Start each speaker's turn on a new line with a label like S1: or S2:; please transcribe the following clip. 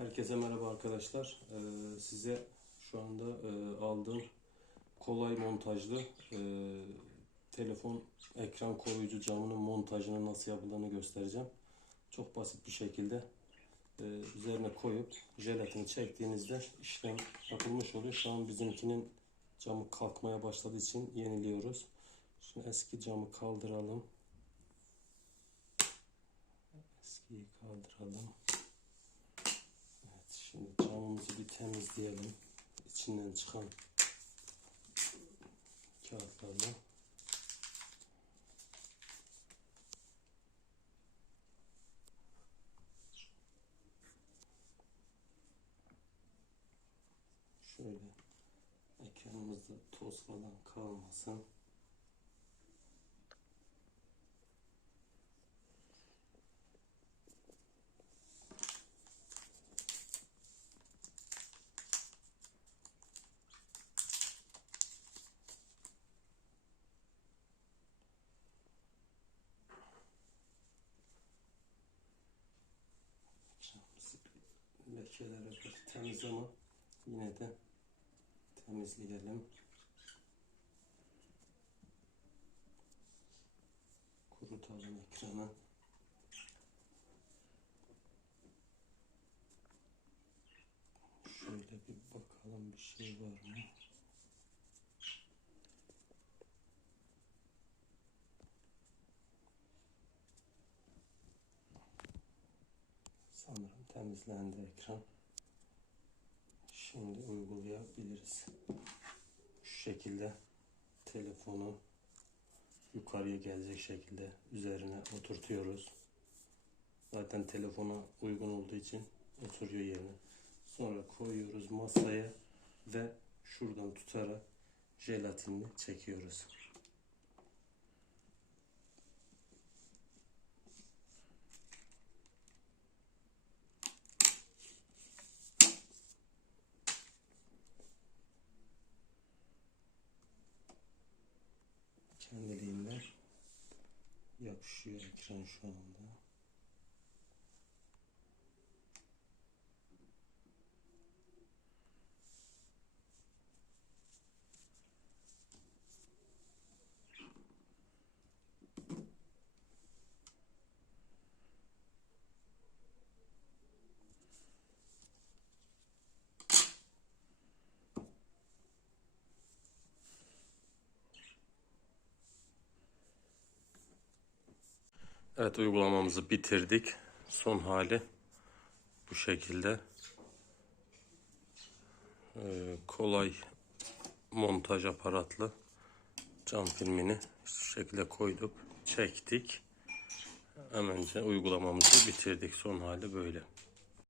S1: Herkese merhaba arkadaşlar. Ee, size şu anda e, aldığım kolay montajlı e, telefon ekran koruyucu camının montajını nasıl yapıldığını göstereceğim. Çok basit bir şekilde e, üzerine koyup jelatini çektiğinizde işlem yapılmış oluyor. Şu an bizimkinin camı kalkmaya başladığı için yeniliyoruz. Şimdi eski camı kaldıralım. Eskiyi kaldıralım. Camımızı bir temizleyelim. İçinden çıkan kağıtlarla. Şöyle ekranımızda toz falan kalmasın. Bir temiz ama yine de temizleyelim. Kurutalım ekranı. Şöyle bir bakalım bir şey var mı? Sanırım temizlendi ekran. Şimdi uygulayabiliriz. Şu şekilde telefonu yukarıya gelecek şekilde üzerine oturtuyoruz. Zaten telefona uygun olduğu için oturuyor yerine. Sonra koyuyoruz masaya ve şuradan tutarak jelatinini çekiyoruz. Kendiliğinden yapışıyor ekran şu anda. Evet uygulamamızı bitirdik. Son hali bu şekilde. Ee, kolay montaj aparatlı cam filmini şu şekilde koyduk, çektik. Hemen uygulamamızı bitirdik. Son hali böyle.